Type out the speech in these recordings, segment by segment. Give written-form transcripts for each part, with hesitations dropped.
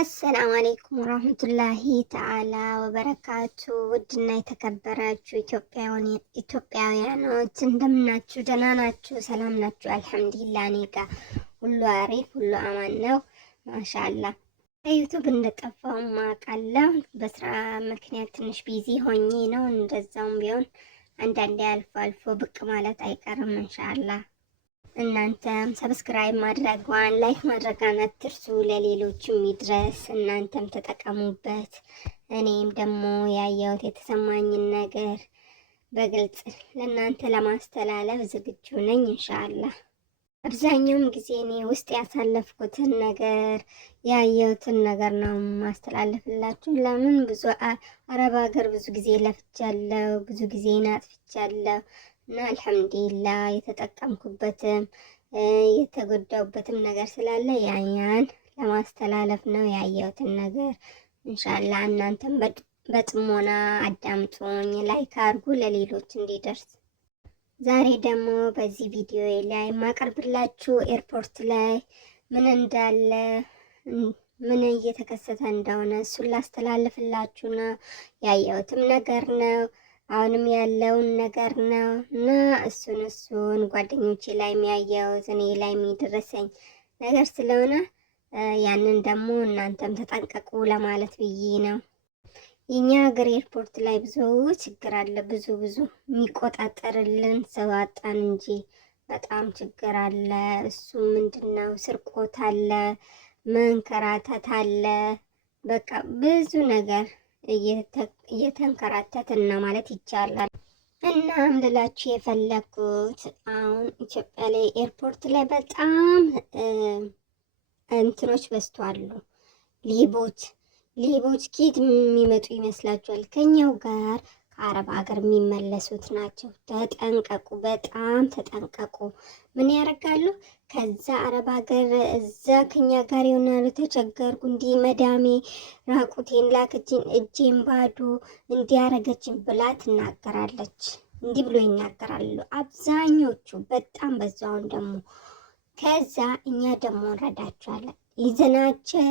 አሰላሙ አለይኩም ወራህመቱላሂ ተዓላ ወበረካቱ። ውድና የተከበራችሁ ኢትዮጵያውያኖች እንደምናችሁ? ደህና ናችሁ? ሰላም ናችሁ? አልሐምዱሊላህ እኔ ጋ ሁሉ አሪፍ፣ ሁሉ አማን ነው ማሻአላህ። ከዩቱብ እንደጠፋው ማቃለሁ። በስራ ምክንያት ትንሽ ቢዚ ሆኜ ነው። እንደዛውም ቢሆን አንዳንዴ አልፎ አልፎ ብቅ ማለት አይቀርም ኢንሻአላህ። እናንተም ሰብስክራይብ ማድረጓን ላይክ ማድረጓን አትርሱ። ለሌሎችም ይድረስ፣ እናንተም ተጠቀሙበት። እኔም ደግሞ ያየሁት የተሰማኝን ነገር በግልጽ ለእናንተ ለማስተላለፍ ዝግጁ ነኝ ኢንሻአላህ። አብዛኛውም ጊዜ እኔ ውስጥ ያሳለፍኩትን ነገር ያየሁትን ነገር ነው ማስተላለፍላችሁ። ለምን ብዙ አረብ ሀገር ብዙ ጊዜ ለፍቻለሁ፣ ብዙ ጊዜ ናጥፍቻለሁ እና አልሐምዱሊላህ የተጠቀምኩበትም የተጎዳውበትም ነገር ስላለ ያን ለማስተላለፍ ነው ያየሁትን ነገር ኢንሻአላህ። እናንተም በጥሞና አዳምጡኝ፣ ላይክ አድርጉ ለሌሎች እንዲደርስ። ዛሬ ደግሞ በዚህ ቪዲዮ ላይ የማቀርብላችሁ ኤርፖርት ላይ ምን እንዳለ ምን እየተከሰተ እንደሆነ እሱን ላስተላልፍላችሁ ነው። ያየሁትም ነገር ነው፣ አሁንም ያለውን ነገር ነው እና እሱን ጓደኞቼ ላይ የሚያየውት እኔ ላይ የሚደረሰኝ ነገር ስለሆነ ያንን ደግሞ እናንተም ተጠንቀቁ ለማለት ብዬ ነው። የኛ ሀገር ኤርፖርት ላይ ብዙ ችግር አለ። ብዙ የሚቆጣጠርልን ሰው አጣን እንጂ በጣም ችግር አለ። እሱ ምንድነው? ስርቆት አለ፣ መንከራተት አለ። በቃ ብዙ ነገር እየተንከራተትን ነው ማለት ይቻላል። እናም ልላችሁ የፈለኩት አሁን ኢትዮጵያ ላይ ኤርፖርት ላይ በጣም እንትኖች በዝተዋል። ሌቦች ኪድ የሚመጡ ይመስላችኋል? ከኛው ጋር ከአረብ ሀገር የሚመለሱት ናቸው። ተጠንቀቁ፣ በጣም ተጠንቀቁ። ምን ያደርጋሉ? ከዛ አረብ ሀገር እዛ ከኛ ጋር ይሆናሉ። ተቸገርኩ፣ እንዲህ መዳሜ ራቁቴን ላከችኝ፣ እጄን ባዶ እንዲያረገችን ብላ ትናገራለች። እንዲህ ብሎ ይናገራሉ አብዛኞቹ። በጣም በዛውን ደግሞ ከዛ እኛ ደግሞ እንረዳቸዋለን ይዘናቸው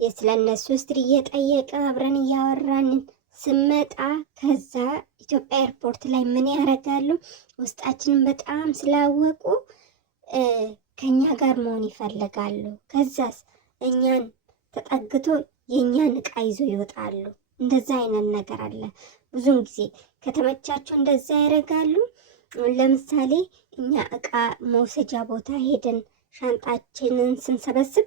የስለነሱ ስትሪ እየጠየቀ አብረን እያወራን ስመጣ ከዛ ኢትዮጵያ ኤርፖርት ላይ ምን ያደርጋሉ? ውስጣችንን በጣም ስላወቁ ከኛ ጋር መሆን ይፈልጋሉ። ከዛስ እኛን ተጠግቶ የእኛን እቃ ይዞ ይወጣሉ። እንደዛ አይነት ነገር አለ። ብዙውን ጊዜ ከተመቻቸው እንደዛ ያደርጋሉ። ለምሳሌ እኛ እቃ መውሰጃ ቦታ ሄደን ሻንጣችንን ስንሰበስብ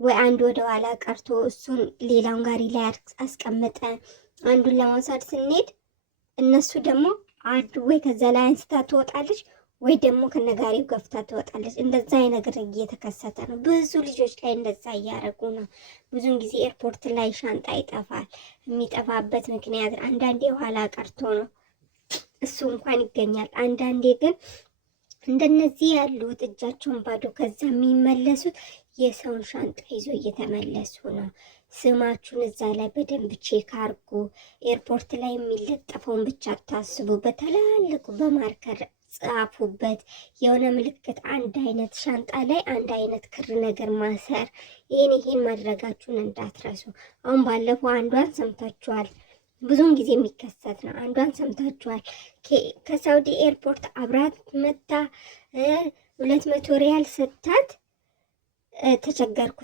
ወይ አንድ ወደ ኋላ ቀርቶ እሱን ሌላውን ጋሪ ላይ አስቀምጠ አንዱን ለመውሰድ ስንሄድ እነሱ ደግሞ አንዱ ወይ ከዛ ላይ አንስታ ትወጣለች ወይ ደግሞ ከነጋሪው ገፍታ ትወጣለች። እንደዛ አይነት ነገር እየተከሰተ ነው። ብዙ ልጆች ላይ እንደዛ እያደረጉ ነው። ብዙውን ጊዜ ኤርፖርት ላይ ሻንጣ ይጠፋል። የሚጠፋበት ምክንያት አንዳንዴ ኋላ ቀርቶ ነው፣ እሱ እንኳን ይገኛል። አንዳንዴ ግን እንደነዚህ ያሉት እጃቸውን ባዶ ከዛ የሚመለሱት የሰውን ሻንጣ ይዞ እየተመለሱ ነው። ስማችሁን እዛ ላይ በደንብ ቼክ አርጉ። ኤርፖርት ላይ የሚለጠፈውን ብቻ አታስቡ። በተላለቁ በማርከር ጻፉበት። የሆነ ምልክት አንድ አይነት ሻንጣ ላይ አንድ አይነት ክር ነገር ማሰር፣ ይህን ማድረጋችሁን እንዳትረሱ። አሁን ባለፈው አንዷን ሰምታችኋል። ብዙውን ጊዜ የሚከሰት ነው። አንዷን ሰምታችኋል። ከሳውዲ ኤርፖርት አብራት መታ 200 ሪያል ስታት ተቸገርኩ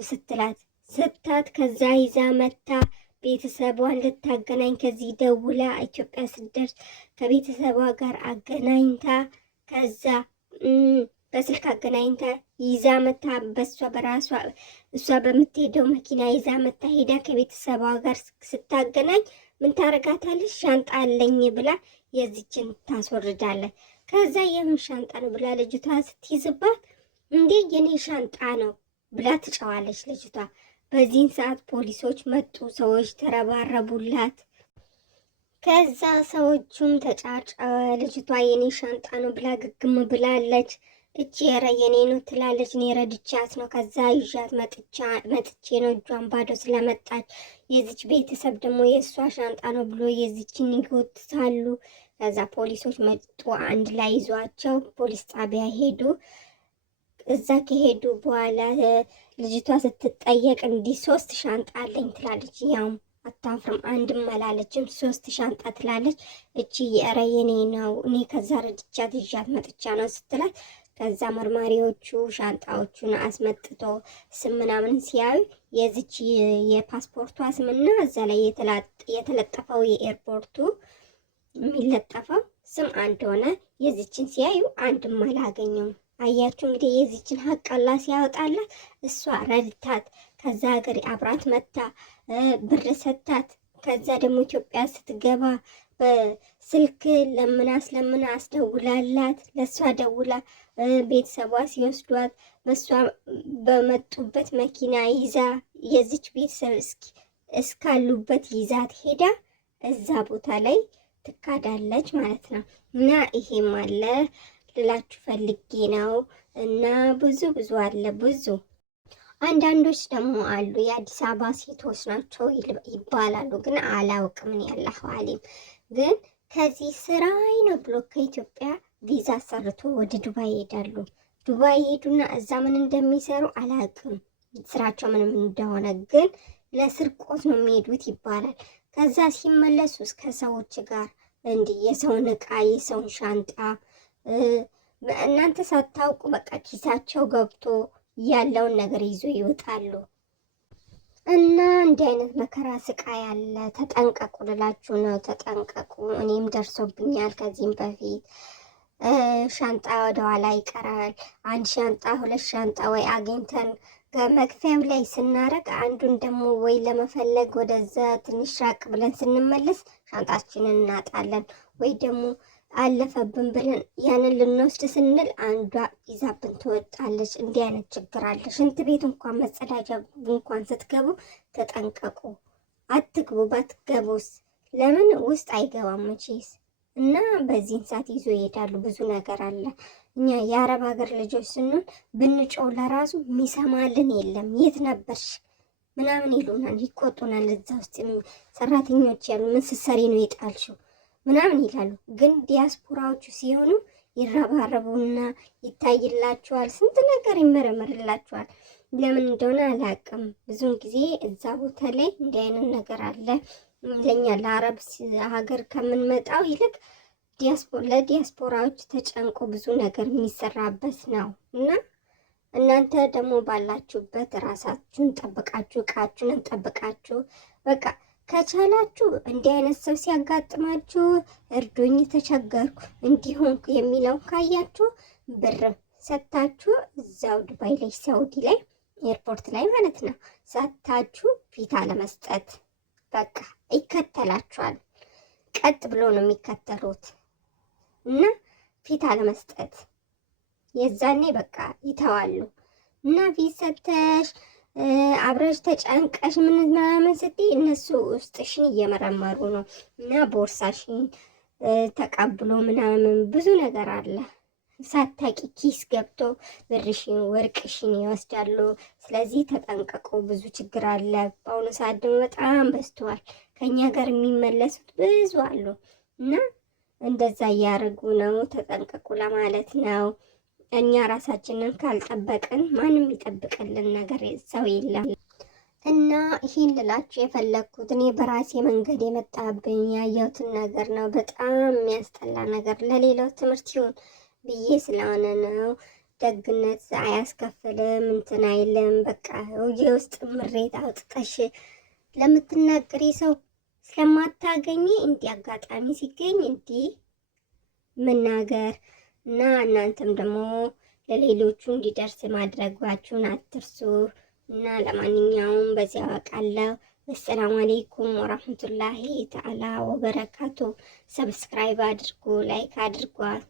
ስታት ከዛ ይዛ መታ ቤተሰቧን ልታገናኝ ከዚህ ደውላ ኢትዮጵያ ስደርስ ከቤተሰቧ ጋር አገናኝታ ከዛ በስልክ አገናኝታ ይዛ መታ በራሷ እሷ በምትሄደው መኪና ይዛ መታ ሄዳ ከቤተሰቧ ጋር ስታገናኝ ምን ታረጋታለች? ሻንጣ አለኝ ብላ የዚችን ታስወርዳለች። ከዛ የምን ሻንጣ ነው ብላ ልጅቷ ስትይዝባት እንዴ የኔ ሻንጣ ነው ብላ ትጨዋለች ልጅቷ። በዚህን ሰዓት ፖሊሶች መጡ፣ ሰዎች ተረባረቡላት። ከዛ ሰዎቹም ተጫጫወ። ልጅቷ የኔ ሻንጣ ነው ብላ ግግም ብላለች። እቺ የረ የኔ ነው ትላለች። እኔ ረድቻት ነው ከዛ ይዣት መጥቼ ነው እጇን ባዶ ስለመጣች። የዚች ቤተሰብ ደግሞ የእሷ ሻንጣ ነው ብሎ የዚችን ይጎትታሉ። ከዛ ፖሊሶች መጡ፣ አንድ ላይ ይዟቸው ፖሊስ ጣቢያ ሄዱ። እዛ ከሄዱ በኋላ ልጅቷ ስትጠየቅ እንዲህ 3 ሻንጣ አለኝ ትላለች። ያውም አታፍርም። አንድም አላለችም 3 ሻንጣ ትላለች። እቺ ኧረ የኔ ነው እኔ ከዛ ረድቻት ይዣት መጥቻ ነው ስትላት፣ ከዛ መርማሪዎቹ ሻንጣዎቹን አስመጥቶ ስም ምናምን ሲያዩ የዚች የፓስፖርቷ ስምና እዛ ላይ የተለጠፈው የኤርፖርቱ የሚለጠፈው ስም አንድ ሆነ። የዚችን ሲያዩ አንድም አላገኘውም። አያችሁ እንግዲህ የዚችን ሀቅ አላህ ሲያወጣላት እሷ ረድታት ከዛ ሀገር አብራት መታ ብር ሰታት ከዛ ደግሞ ኢትዮጵያ ስትገባ በስልክ ለምና አስደውላላት ለእሷ ደውላ ቤተሰቧ ሲወስዷት በእሷ በመጡበት መኪና ይዛ የዚች ቤተሰብ እስካሉበት ይዛት ሄዳ እዛ ቦታ ላይ ትካዳለች ማለት ነው። እና ይሄም አለ ልላችሁ ፈልጌ ነው። እና ብዙ አለ ብዙ። አንዳንዶች ደግሞ አሉ የአዲስ አበባ ሴቶች ናቸው ይባላሉ፣ ግን አላውቅም እኔ ያላሁ አሊም። ግን ከዚህ ስራዬ ነው ብሎ ከኢትዮጵያ ቪዛ ሰርቶ ወደ ዱባይ ይሄዳሉ። ዱባይ ይሄዱና እዛ ምን እንደሚሰሩ አላውቅም፣ ስራቸው ምንም እንደሆነ፣ ግን ለስርቆት ነው የሚሄዱት ይባላል። ከዛ ሲመለሱ እስከ ሰዎች ጋር እንዲህ የሰውን እቃ የሰውን ሻንጣ እናንተ ሳታውቁ በቃ ኪሳቸው ገብቶ ያለውን ነገር ይዞ ይወጣሉ። እና እንዲህ አይነት መከራ ስቃይ ያለ ተጠንቀቁ ልላችሁ ነው። ተጠንቀቁ። እኔም ደርሶብኛል ከዚህም በፊት ሻንጣ ወደኋላ ይቀራል። 1 ሻንጣ 2 ሻንጣ ወይ አግኝተን ከመክፈያው ላይ ስናረግ አንዱን ደግሞ ወይ ለመፈለግ ወደዛ ትንሽ ራቅ ብለን ስንመለስ ሻንጣችንን እናጣለን። ወይ ደግሞ አለፈብን ብለን ያንን ልንወስድ ስንል አንዷ ይዛብን ትወጣለች። እንዲህ አይነት ችግር አለ። ሽንት ቤት እንኳን መጸዳጃ እንኳን ስትገቡ ተጠንቀቁ። አትግቡ። ባትገቡስ ለምን ውስጥ አይገባም መቼስ። እና በዚህን ሰዓት ይዞ ይሄዳሉ። ብዙ ነገር አለ። እኛ የአረብ ሀገር ልጆች ስንሆን ብንጮው ለራሱ የሚሰማልን የለም። የት ነበርሽ ምናምን ይሉናል፣ ይቆጡናል። እዛ ውስጥ ሰራተኞች ያሉ ምን ስትሰሪ ነው የጣልሽው ምናምን ይላሉ። ግን ዲያስፖራዎቹ ሲሆኑ ይረባረቡና ይታይላቸዋል፣ ስንት ነገር ይመረመርላቸዋል። ለምን እንደሆነ አላውቅም። ብዙውን ጊዜ እዛ ቦታ ላይ እንዲህ አይነት ነገር አለ። ለኛ ለአረብ ሀገር ከምንመጣው ይልቅ ለዲያስፖራዎች ተጨንቆ ብዙ ነገር የሚሰራበት ነው። እና እናንተ ደግሞ ባላችሁበት ራሳችሁን ጠብቃችሁ እቃችሁን ጠብቃችሁ በቃ ከቻላችሁ እንዲህ አይነት ሰው ሲያጋጥማችሁ እርዱኝ፣ ተቸገርኩ፣ እንዲሆንኩ የሚለው ካያችሁ ብር ሰታችሁ እዛው ዱባይ ላይ ሳውዲ ላይ ኤርፖርት ላይ ማለት ነው ሰታችሁ ፊት አለመስጠት። በቃ ይከተላችኋል። ቀጥ ብሎ ነው የሚከተሉት እና ፊት አለመስጠት። የዛኔ በቃ ይተዋሉ። እና ፊት ሰተሽ አብረሽ ተጨንቀሽ ምናምን ስትይ እነሱ ውስጥሽን እየመረመሩ ነው። እና ቦርሳሽን ተቀብሎ ምናምን ብዙ ነገር አለ። ሳታቂ ኪስ ገብቶ ብርሽን ወርቅሽን ይወስዳሉ። ስለዚህ ተጠንቀቁ። ብዙ ችግር አለ። በአሁኑ ሰዓት ደግሞ በጣም በዝተዋል። ከኛ ጋር የሚመለሱት ብዙ አሉ እና እንደዛ እያደረጉ ነው። ተጠንቀቁ ለማለት ነው። እኛ ራሳችንን ካልጠበቅን ማንም ይጠብቅልን ነገር ሰው የለም። እና ይሄን ልላችሁ የፈለግኩት እኔ በራሴ መንገድ የመጣብኝ ያየሁትን ነገር ነው። በጣም የሚያስጠላ ነገር ለሌላው ትምህርት ይሁን ብዬ ስለሆነ ነው። ደግነት አያስከፍልም፣ እንትን አይልም። በቃ የውስጥ ምሬት አውጥተሽ ለምትናገሪ ሰው ስለማታገኝ እንዲህ አጋጣሚ ሲገኝ እንዲህ መናገር እና እናንተም ደግሞ ለሌሎቹ እንዲደርስ ማድረጋችሁን አትርሱ። እና ለማንኛውም በዚያ አበቃለሁ። አሰላሙ አለይኩም ወራህመቱላሂ ተዓላ ወበረካቱ። ሰብስክራይብ አድርጉ፣ ላይክ አድርጓት።